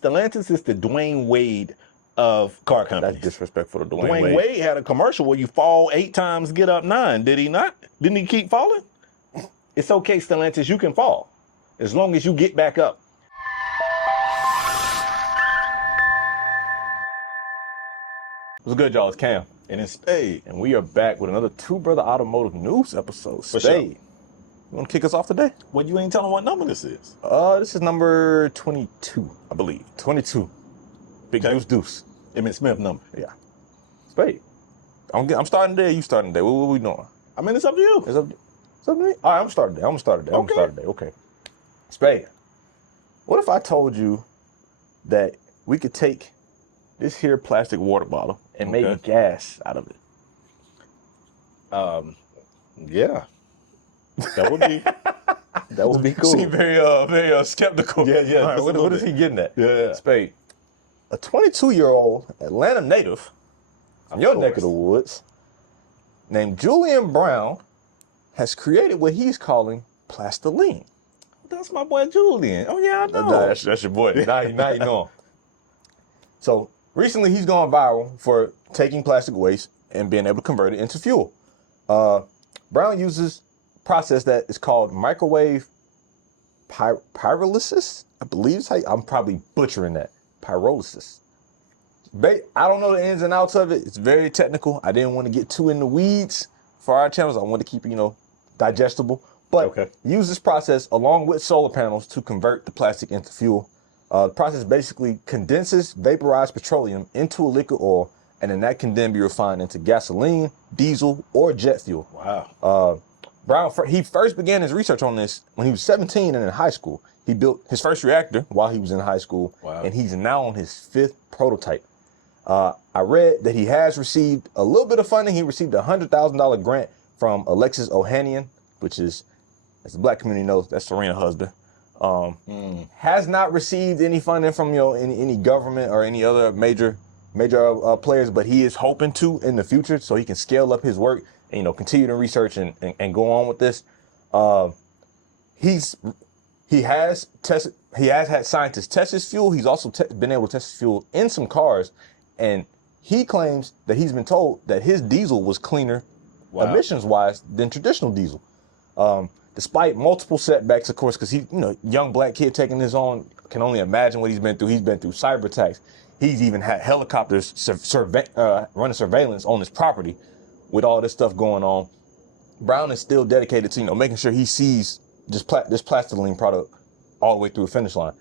Stellantis is the Dwayne Wade of car companies. That's disrespectful to Dwayne Wade had a commercial where you fall 8 times, get up 9. Did he not? Didn't he keep falling? It's okay, Stellantis, you can fall as long as you get back up. What's good, y'all? It's Cam. And it's Spade. And we are back with another Two Brother Automotive News episode. For Spade. sure. You want to kick us off today? Well, you ain't telling what number this is. This is number 22, I believe. 22. Big Okay. Deuce. Emmett Smith number. Yeah. Spade. I'm starting there. You starting there. What we doing? I mean, it's up to you. It's up to me? All right, I'm starting there. Okay. Spade. What if I told you that we could take this here plastic water bottle and make gas out of it? Yeah. That would be cool. Seem very skeptical. Yeah. All right, what is he getting at? Yeah. Spade. A 22-year-old Atlanta native from your neck of the woods named Julian Brown has created what he's calling plastiline. That's my boy Julian. Oh, yeah, I know. That's your boy. Now you know him. So recently he's gone viral for taking plastic waste and being able to convert it into fuel. Brown uses a process that is called microwave pyrolysis. I believe it's how I'm probably butchering that. Pyrolysis. I don't know the ins and outs of it. It's very technical. I didn't want to get too in the weeds for our channels. I wanted to keep it, digestible. But use this process along with solar panels to convert the plastic into fuel. The process basically condenses vaporized petroleum into a liquid oil, and then that can then be refined into gasoline, diesel, or jet fuel. Wow. Brown, he first began his research on this when he was 17 and in high school. He built his first reactor while he was in high school, and he's now on his 5th prototype. I read that he has received a little bit of funding. He received a $100,000 grant from Alexis Ohanian, which is, as the black community knows, that's Serena's husband. Has not received any funding from any government or any other major players, but he is hoping to in the future, so he can scale up his work and continue to research and go on with this. He has had scientists test his fuel. He's also been able to test his fuel in some cars, and he claims that he's been told that his diesel was cleaner emissions-wise than traditional diesel. Despite multiple setbacks, of course, because young black kid taking this on, can only imagine what he's been through. He's been through cyber attacks. He's even had helicopters running surveillance on his property with all this stuff going on. Brown is still dedicated to, making sure he sees this plastiline product all the way through the finish line.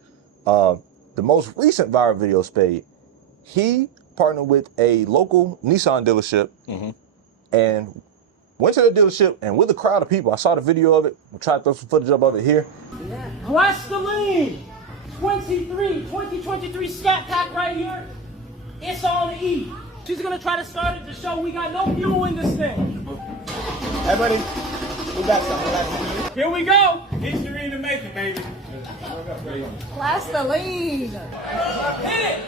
The most recent viral video, Spade, he partnered with a local Nissan dealership and went to the dealership, and with a crowd of people, I saw the video of it. We'll try to throw some footage up of it here. Plastiline 2023 Scat Pack right here. It's on E. She's gonna try to start it to show we got no fuel in this thing. Hey, buddy. We got something. Here we go. History in the making, baby. Plastiline. Hit it.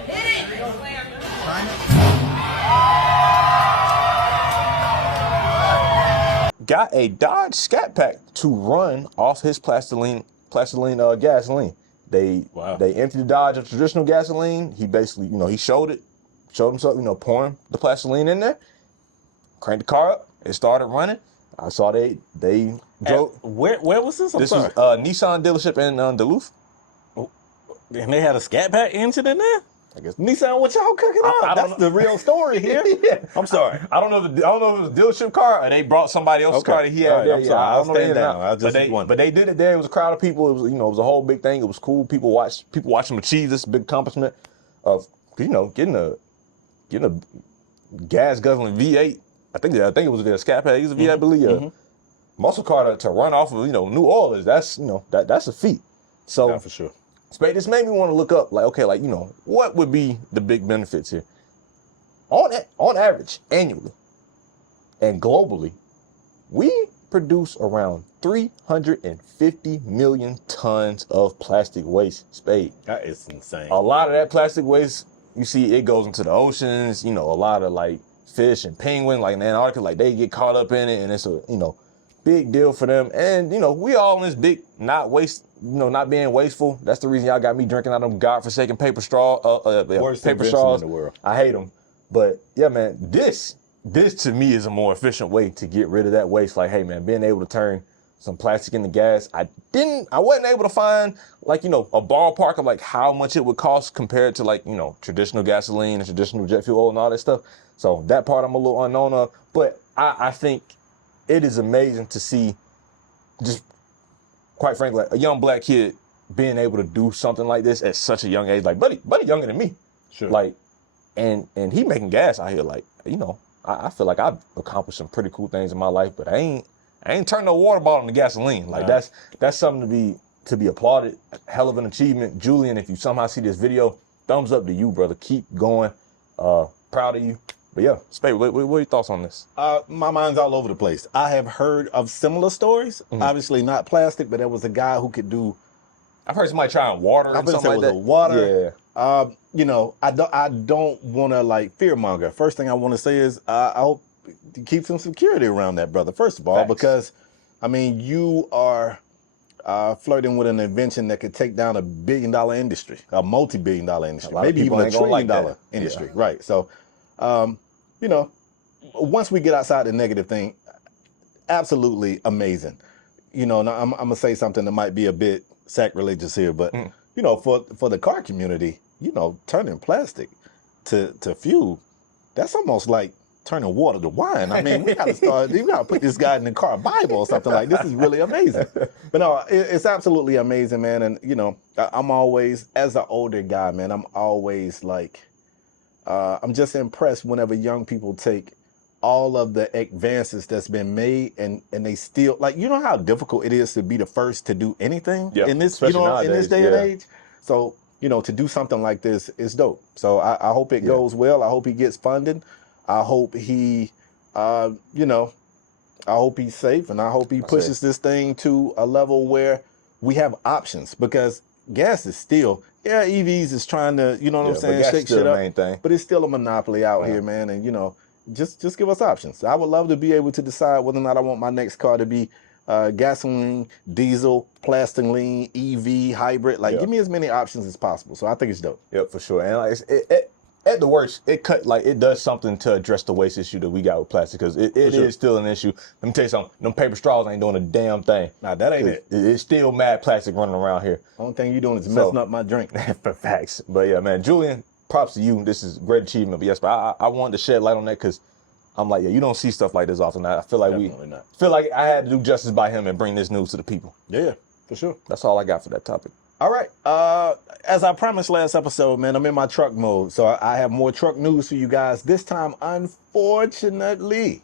Got a Dodge Scat Pack to run off his plastiline gasoline. They emptied the Dodge of traditional gasoline. He basically, he showed himself, pouring the plastiline in there, cranked the car up, it started running. I saw they drove. Where was this? This was a Nissan dealership in Duluth. And they had a Scat Pack engine in there? I guess Nissan, what y'all cooking up? That's the real story here. Yeah. I'm sorry. I don't know if it was a dealership car or they brought somebody else's car that he had there. I'm sorry. I'll stand down. But they did it there. It was a crowd of people. It was, it was a whole big thing. It was cool. People watched him achieve this big accomplishment of, getting a gas guzzling V8. I think it was a Scat Pack. It was a V8, I believe. Muscle car to run off of, New Orleans. That's that's a feat. So yeah, for sure. Spade, this made me want to look up, what would be the big benefits here? On average, annually, and globally, we produce around 350 million tons of plastic waste, Spade. That is insane. A lot of that plastic waste, you see, it goes into the oceans, a lot of, fish and penguins, in Antarctica, they get caught up in it, and it's a, big deal for them. And, we all in this big, not waste not being wasteful. That's the reason y'all got me drinking out of them godforsaken paper Worst paper invention straws in the world. I hate them. But yeah, man, this to me is a more efficient way to get rid of that waste. Like, hey, man, being able to turn some plastic into gas. I wasn't able to find like, a ballpark of like how much it would cost compared to like, traditional gasoline and traditional jet fuel oil and all that stuff. So that part I'm a little unknown of. But I think it is amazing to see, just quite frankly, like a young black kid being able to do something like this at such a young age. Like, buddy younger than me. Sure. Like, and he making gas out here. Like, I feel like I've accomplished some pretty cool things in my life, but I ain't turned no water bottle into gasoline. Like, that's something to be applauded. Hell of an achievement. Julian, if you somehow see this video, thumbs up to you, brother. Keep going. Proud of you. But yeah, Spade, what are your thoughts on this? My mind's all over the place. I have heard of similar stories. Obviously not plastic, but there was a guy who could do. I've heard somebody trying water and something like that. Water. Yeah. I don't want to like fearmonger. First thing I want to say is I hope to keep some security around that, brother. First of all, Facts. because I mean you are flirting with an invention that could take down $1 billion industry, a multi-billion dollar industry, maybe even $1 trillion industry. Yeah. Right. So, once we get outside the negative thing, absolutely amazing. Now I'm gonna say something that might be a bit sacrilegious here, but for the car community, turning plastic to fuel, that's almost like turning water to wine. I mean, we gotta put this guy in the car Bible or something. Like, this is really amazing. But no, it's absolutely amazing, man. And I'm always, as an older guy, man, I'm always like, I'm just impressed whenever young people take all of the advances that's been made and they still, like, how difficult it is to be the first to do anything in this, in this day and age. So, to do something like this is dope. So I hope it goes well. I hope he gets funded. I hope he, I hope he's safe, and I hope he pushes this thing to a level where we have options, because gas is still, EVs is trying to, what I'm saying, shake shit up, main thing. but it's still a monopoly out here, man. And, just give us options. I would love to be able to decide whether or not I want my next car to be gasoline, diesel, plastiline, EV, hybrid. Like, give me as many options as possible. So I think it's dope. Yep, for sure. And like, at the worst, it does something to address the waste issue that we got with plastic, because it is still an issue. Let me tell you something. Them paper straws ain't doing a damn thing. Nah, that ain't it. It's still mad plastic running around here. Only thing you're doing is messing up my drink. For facts. But yeah, man, Julian, props to you. This is a great achievement. But yes, but I wanted to shed light on that, because I'm like, you don't see stuff like this often. I feel like I had to do justice by him and bring this news to the people. Yeah, for sure. That's all I got for that topic. All right. As I promised last episode, man, I'm in my truck mode. So I have more truck news for you guys. This time, unfortunately,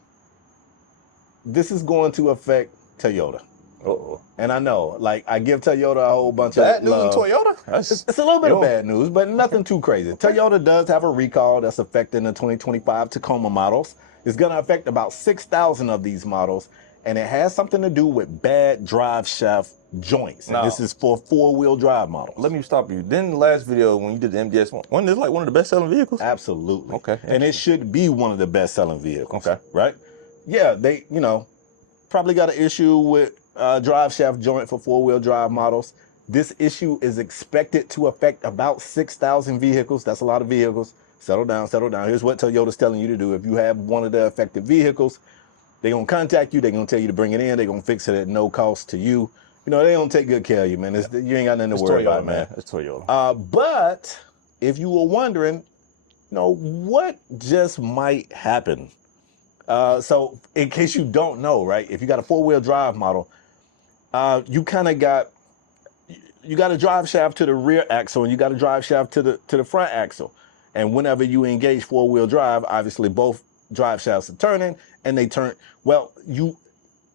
this is going to affect Toyota. Uh-oh. And I know, like, I give Toyota a whole bunch of bad news love. in Toyota? It's a little bit of bad news, but nothing too crazy. Toyota does have a recall that's affecting the 2025 Tacoma models. It's going to affect about 6,000 of these models, and it has something to do with bad drive shaft joints. And this is for 4-wheel drive models. Let me stop you. Then the last video, when you did the MDS one, wasn't this like one of the best-selling vehicles? Absolutely. Okay. And it should be one of the best-selling vehicles. Okay. Right? Yeah, they, probably got an issue with drive shaft joint for 4-wheel drive models. This issue is expected to affect about 6,000 vehicles. That's a lot of vehicles. Settle down, settle down. Here's what Toyota's telling you to do. If you have one of the affected vehicles, they're going to contact you. They're going to tell you to bring it in. They're going to fix it at no cost to you. They don't take good care of you, man. You ain't got nothing to worry about, man. It's Toyota. But if you were wondering, what just might happen? So in case you don't know, right, if you got a 4-wheel drive model, you kind of got a drive shaft to the rear axle, and you got a drive shaft to the front axle. And whenever you engage 4-wheel drive, obviously both drive shafts are turning, and they turn. Well,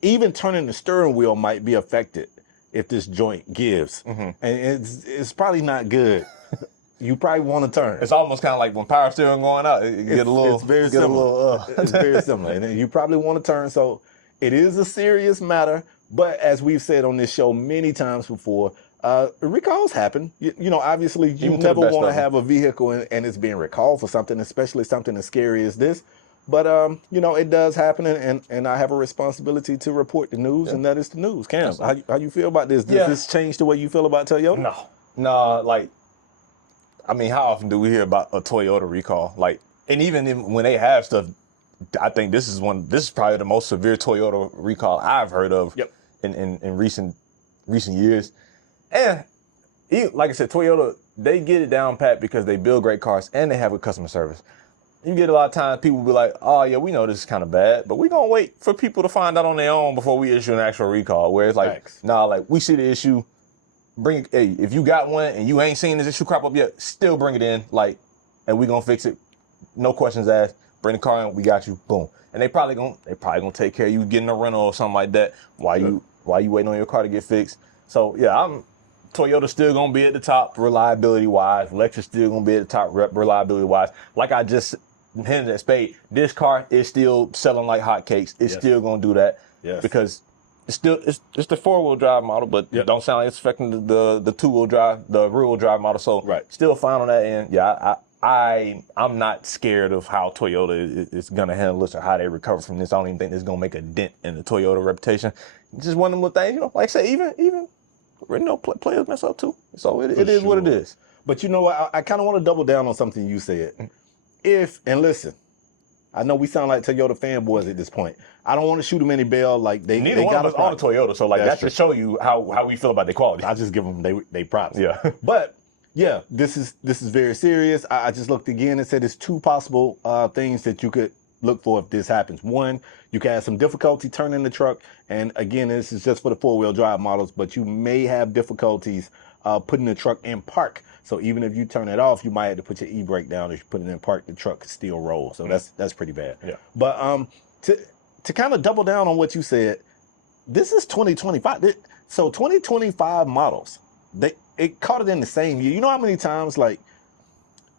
even turning the steering wheel might be affected if this joint gives, and it's probably not good. You probably want to turn. It's almost kind of like when power steering going out, it get a little. It's very similar. It's very similar, and you probably want to turn. So it is a serious matter. But as we've said on this show many times before, recalls happen. Obviously, you never want to have a vehicle and it's being recalled for something, especially something as scary as this. But you know, it does happen, and I have a responsibility to report the news, and that is the news. Cam, how you feel about this? Does this change the way you feel about Toyota? No, like, I mean, how often do we hear about a Toyota recall? Like, and even when they have stuff, I think this is probably the most severe Toyota recall I've heard of in recent years. And like I said, Toyota, they get it down pat because they build great cars and they have good customer service. You get a lot of times people will be like, oh yeah, we know this is kind of bad, but we're going to wait for people to find out on their own before we issue an actual recall. Where it's like, nah, like we see the issue, hey, if you got one and you ain't seen this issue crop up yet, still bring it in, like, and we going to fix it. No questions asked. Bring the car in, we got you, boom. And they probably gonna take care of you getting a rental or something like that while you waiting on your car to get fixed. So yeah, Toyota's still gonna be at the top reliability wise. Lexus still gonna be at the top reliability wise. Like I just hinted at Spade, this car is still selling like hotcakes. It's still gonna do that because it's the 4-wheel drive model, but it don't sound like it's affecting the 2-wheel drive, the rear-wheel drive model. So still fine on that end. Yeah, I'm not scared of how Toyota is gonna handle this or how they recover from this. I don't even think this is gonna make a dent in the Toyota reputation. It's just one of them little things, you know. Like I say, even you know, players mess up too. So it is what it is. But you know what? I kind of want to double down on something you said. And listen, I know we sound like Toyota fanboys at this point. I don't want to shoot them any bell. Like they got us on a Toyota, so like that should show you how we feel about their quality. I just give them they props. Yeah, but. Yeah, this is very serious. I just looked again and said there's 2 possible things that you could look for if this happens. One, you can have some difficulty turning the truck, and again, this is just for the 4-wheel drive models, but you may have difficulties putting the truck in park. So even if you turn it off, you might have to put your e-brake down. If you put it in park, the truck could still roll. So that's pretty bad. Yeah. But to kind of double down on what you said, this is 2025. So 2025 models, it caught it in the same year. You know how many times like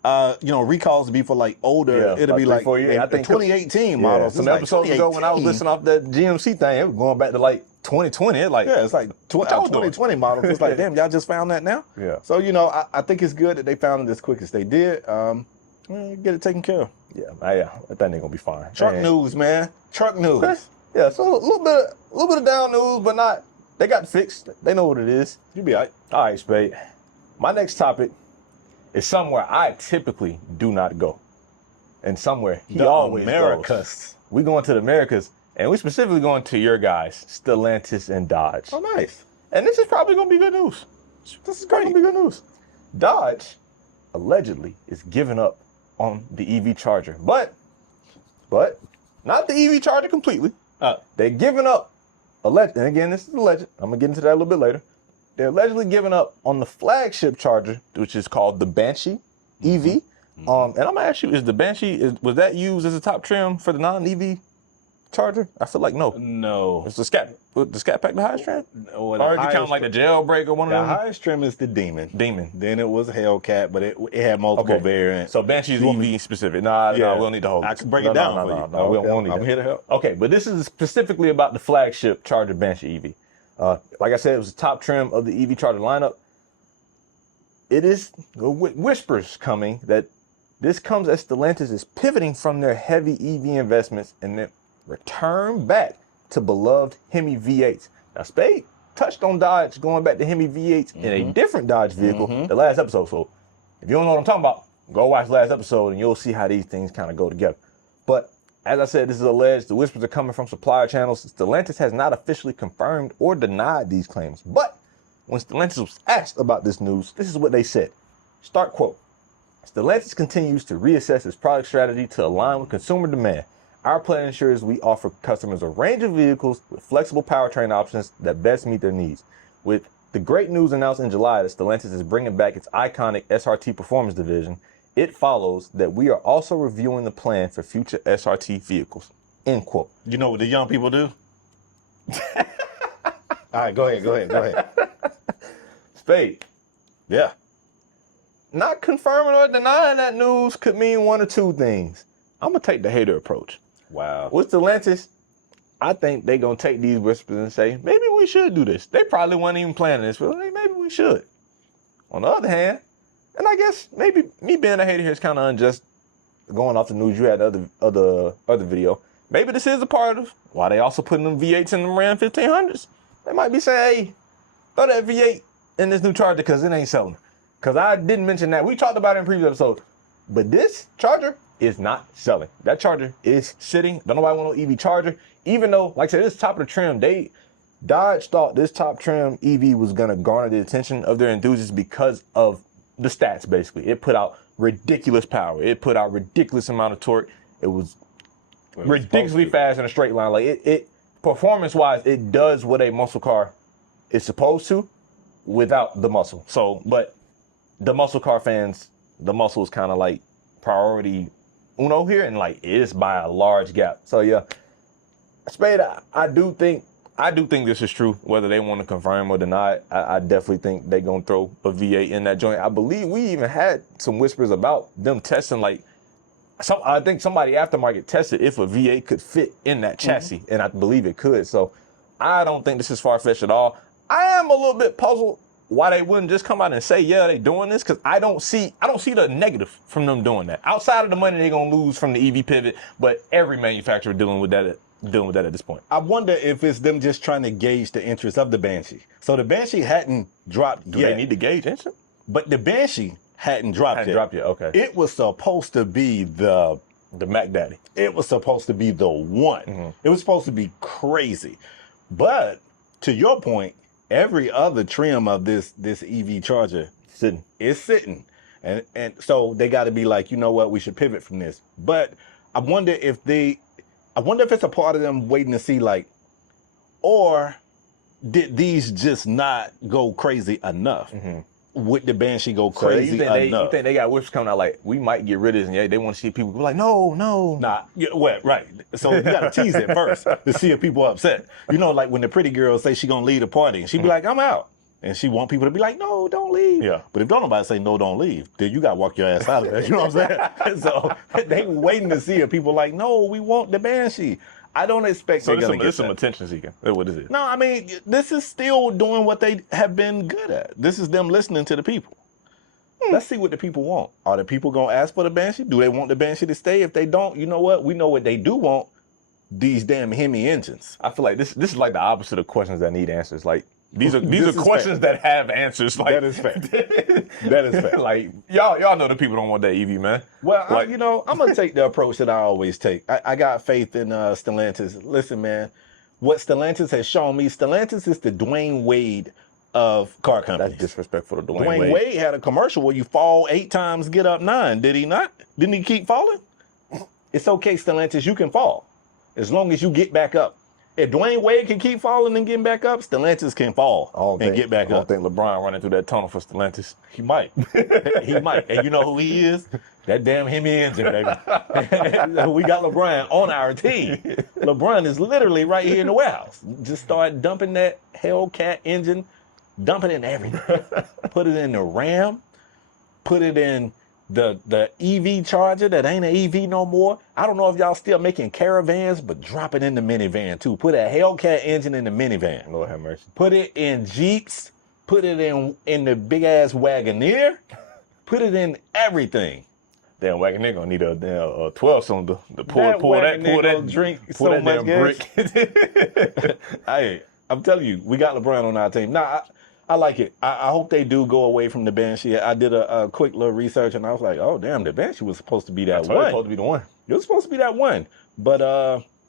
you know, recalls be for like older, it'll be like 4 years. I think 2018 models. Some episodes ago when I was listening off that GMC thing, it was going back to like 2020. It's like, it's like 2020 models. It's like, damn, y'all just found that now? Yeah. So, you know, I think it's good that they found it as quick as they did. Get it taken care of. Yeah, that thing gonna be fine. Truck news, man. Truck news. Yeah, so a little bit of down news, but not. They got it fixed. They know what it is. You be all right. All right, Spade. My next topic is somewhere I typically do not go, and somewhere he always goes. We going to the Americas, and we specifically going to your guys, Stellantis and Dodge. Oh, nice. And this is probably gonna be good news. This is great. Gonna be good news. Dodge allegedly is giving up on the EV charger, but not the EV charger completely. They're giving up. And again, this is alleged. I'm gonna get into that a little bit later. They're allegedly giving up on the flagship charger, which is called the Banshee EV. And I'm gonna ask you: is the Banshee was that used as a top trim for the non-EV charger? I feel like no. No. It's the Scat Pack the highest trim? Or you count like the Jailbreak or one of them? The highest trim is the Demon. Demon. Then it was Hellcat, but it had multiple variants. So Banshee's EV specific. Nah, we'll need to hold it. I can break it down for you. No, we won't need that. I'm here to help. Okay, but this is specifically about the flagship Charger Banshee EV. Like I said, it was the top trim of the EV Charger lineup. It is whispers coming that this comes as Stellantis is pivoting from their heavy EV investments and then return back to beloved Hemi V8s. Now, Spade touched on Dodge going back to Hemi V8s in a different Dodge vehicle the last episode. So if you don't know what I'm talking about, go watch the last episode and you'll see how these things kind of go together. But as I said, this is alleged. The whispers are coming from supplier channels. Stellantis has not officially confirmed or denied these claims. But when Stellantis was asked about this news, this is what they said. Start quote. Stellantis continues to reassess its product strategy to align with consumer demand. Our plan ensures we offer customers a range of vehicles with flexible powertrain options that best meet their needs. With the great news announced in July that Stellantis is bringing back its iconic SRT performance division, it follows that we are also reviewing the plan for future SRT vehicles. End quote. You know what the young people do? All right, go ahead. Spade. Yeah. Not confirming or denying that news could mean one or two things. I'm going to take the hater approach. Wow. With Stellantis, I think they're going to take these whispers and say, maybe we should do this. They probably weren't even planning this, but maybe we should. On the other hand, and I guess maybe me being a hater here is kind of unjust. going off the news, you had other video. Maybe this is a part of why they also putting them V8s in the Ram 1500s. They might be saying, hey, throw that V8 in this new Charger because it ain't selling. Because I didn't mention that. We talked about it in previous episodes. But this Charger is not selling. That Charger is sitting. Don't nobody want no EV Charger. Even though, like I said, this is top of the trim. Dodge thought this top trim EV was going to garner the attention of their enthusiasts because of the stats, basically. It put out ridiculous power. It put out ridiculous amount of torque. It was ridiculously fast in a straight line. Like it performance-wise, it does what a muscle car is supposed to without the muscle. So, but the muscle car fans, the muscle is kind of like priority uno here, and like it is by a large gap. So yeah, Spade, I do think this is true. Whether they want to confirm or deny it, I definitely think they're gonna throw a V8 in that joint. I believe we even had some whispers about them testing like I think somebody aftermarket tested if a V8 could fit in that chassis, and I believe it could. So I don't think this is far-fetched at all. I am a little bit puzzled why they wouldn't just come out and say, yeah, they doing this, because I don't see the negative from them doing that. Outside of the money they're gonna lose from the EV pivot, but every manufacturer dealing with that at this point. I wonder if it's them just trying to gauge the interest of the Banshee. So the Banshee hadn't dropped Do yet. they need to gauge interest? But the Banshee hadn't dropped yet. Okay. It was supposed to be the Mac Daddy. It was supposed to be the one. Mm-hmm. It was supposed to be crazy. But to your point, every other trim of this EV Charger is sitting. And so they got to be like, you know what, we should pivot from this. But I wonder if it's a part of them waiting to see, like, or did these just not go crazy enough? Mm-hmm. Would the Banshee go crazy enough? You think they got whips coming out like, we might get rid of this, and yeah, they want to see people be like, no. Nah, yeah, well, right. So you got to tease it first to see if people are upset. You know, like when the pretty girl say she going to leave the party, and she be like, I'm out. And she want people to be like, no, don't leave. Yeah. But if don't nobody say, no, don't leave, then you got to walk your ass out of there. You know what I'm saying? So they waiting to see if people like, no, we want the Banshee. I don't expect they're going to get some attention seeking. What is it? No, I mean, this is still doing what they have been good at. This is them listening to the people. Let's see what the people want. Are the people going to ask for the Banshee? Do they want the Banshee to stay? If they don't, you know what? We know what they do want. These damn Hemi engines. I feel like this is like the opposite of questions that need answers. Like these are questions that have answers. Like that is fair. That is fair. Like y'all know the people don't want that EV, man. Well, like, I'm gonna take the approach that I always take. I got faith in Stellantis. Listen, man, what Stellantis has shown me, Stellantis is the Dwayne Wade of car companies. That's disrespectful to Dwayne Wade. Dwayne Wade had a commercial where you fall 8 times, get up 9. Did he not? Didn't he keep falling? It's okay, Stellantis, you can fall as long as you get back up. If Dwayne Wade can keep falling and getting back up, Stellantis can fall and get back up. I don't think LeBron running through that tunnel for Stellantis. He might. He might. And you know who he is? That damn Hemi engine, baby. We got LeBron on our team. LeBron is literally right here in the warehouse. Just start dumping that Hellcat engine, dump it in everything. Put it in the Ram, put it in the EV Charger that ain't an EV no more. I don't know if y'all still making Caravans, but drop it in the minivan too. Put a Hellcat engine in the minivan. Lord have mercy. Put it in Jeeps. Put it in the big ass Wagoneer. Put it in everything. Damn Wagoneer gonna need a 12-cylinder to pull that drink pull so that much damn brick. brick. Hey, I'm telling you, we got LeBron on our team. Nah, I like it. I hope they do go away from the Banshee. I did a quick little research, and I was like, oh, damn, the Banshee was supposed to be that one. It was supposed to be the one. It was supposed to be that one. But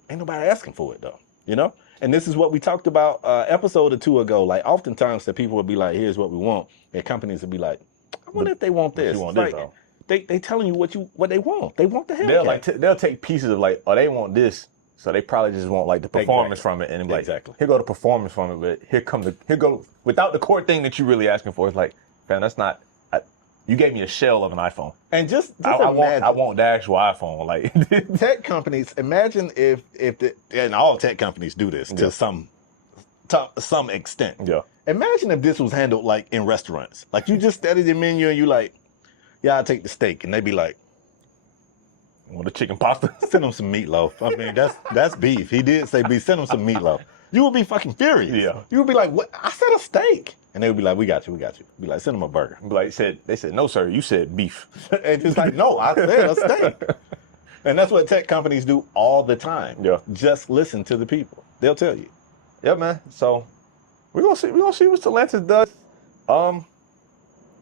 ain't nobody asking for it, though, you know? And this is what we talked about episode or 2 ago. Like, oftentimes, the people would be like, here's what we want. And companies would be like, I wonder if they want this. You want like, this, though. They telling you what they want. They want the Hellcat. They'll take pieces of like, oh, they want this. So they probably just want like the performance from it, and like, here go the performance from it, but here go without the core thing that you're really asking for. It's like, man, that's not. You gave me a shell of an iPhone. And just I want the actual iPhone. Like tech companies, imagine if and all tech companies do this to some extent. Yeah. Imagine if this was handled like in restaurants. Like you just study the menu and you like, yeah, I'll take the steak, and they be like, want the chicken pasta? Send them some meatloaf. I mean, that's beef. He did say beef. Send them some meatloaf. You would be fucking furious. Yeah. You would be like, what? I said a steak. And they would be like, we got you. Be like, send them a burger. Like they said, no, sir, you said beef. And it's like, no, I said a steak. And that's what tech companies do all the time. Yeah. Just listen to the people. They'll tell you. Yeah, man. So we're gonna see what Stellantis does.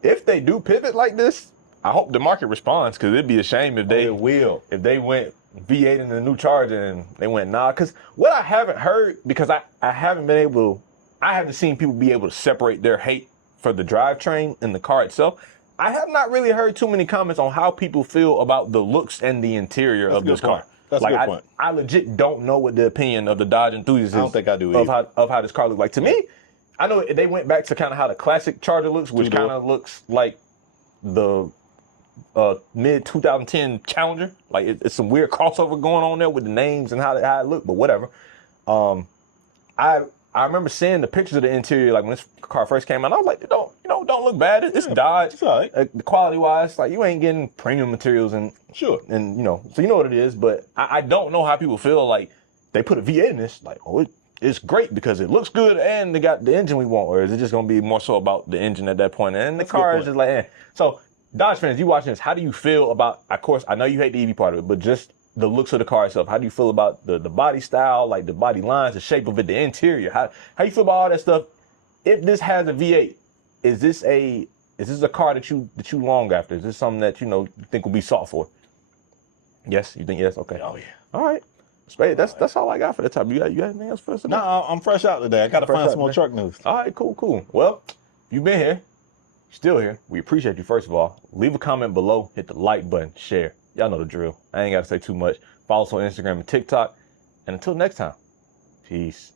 If they do pivot like this, I hope the market responds, because it'd be a shame if they if they went V8 in the new Charger and they went nah. Because what I haven't heard, because I haven't seen people be able to separate their hate for the drivetrain and the car itself. I have not really heard too many comments on how people feel about the looks and the interior of this car. That's a good point. I legit don't know what the opinion of the Dodge enthusiasts is. I don't think I do either. Of how this car looks like. To me, I know they went back to kind of how the classic Charger looks, which kind of looks like the mid 2010 Challenger. Like it's some weird crossover going on there with the names and how it looked, but whatever. I remember seeing the pictures of the interior, like when this car first came out. I was like, don't look bad. It's Dodge. It's all right. Quality wise, like you ain't getting premium materials and Sure. And so you know what it is. But I don't know how people feel like they put a V8 in this. Like, oh, it's great because it looks good and they got the engine we want. Or is it just gonna be more so about the engine at that point? And the car is just like, eh. So Dodge fans, you watching this? How do you feel about? Of course, I know you hate the EV part of it, but just the looks of the car itself. How do you feel about the body style, like the body lines, the shape of it, the interior? How you feel about all that stuff? If this has a V8, is this a car that you long after? Is this something that you think will be sought for? Yes, you think yes? Okay. Oh yeah. All right. Spade, that's all I got for the time. You got anything else for us today? No, I'm fresh out today. I got to find some more truck news. All right, cool. Well, if you've been here, still here, we appreciate you, first of all. Leave a comment below, hit the like button, share. Y'all know the drill. I ain't got to say too much. Follow us on Instagram and TikTok. And until next time, peace.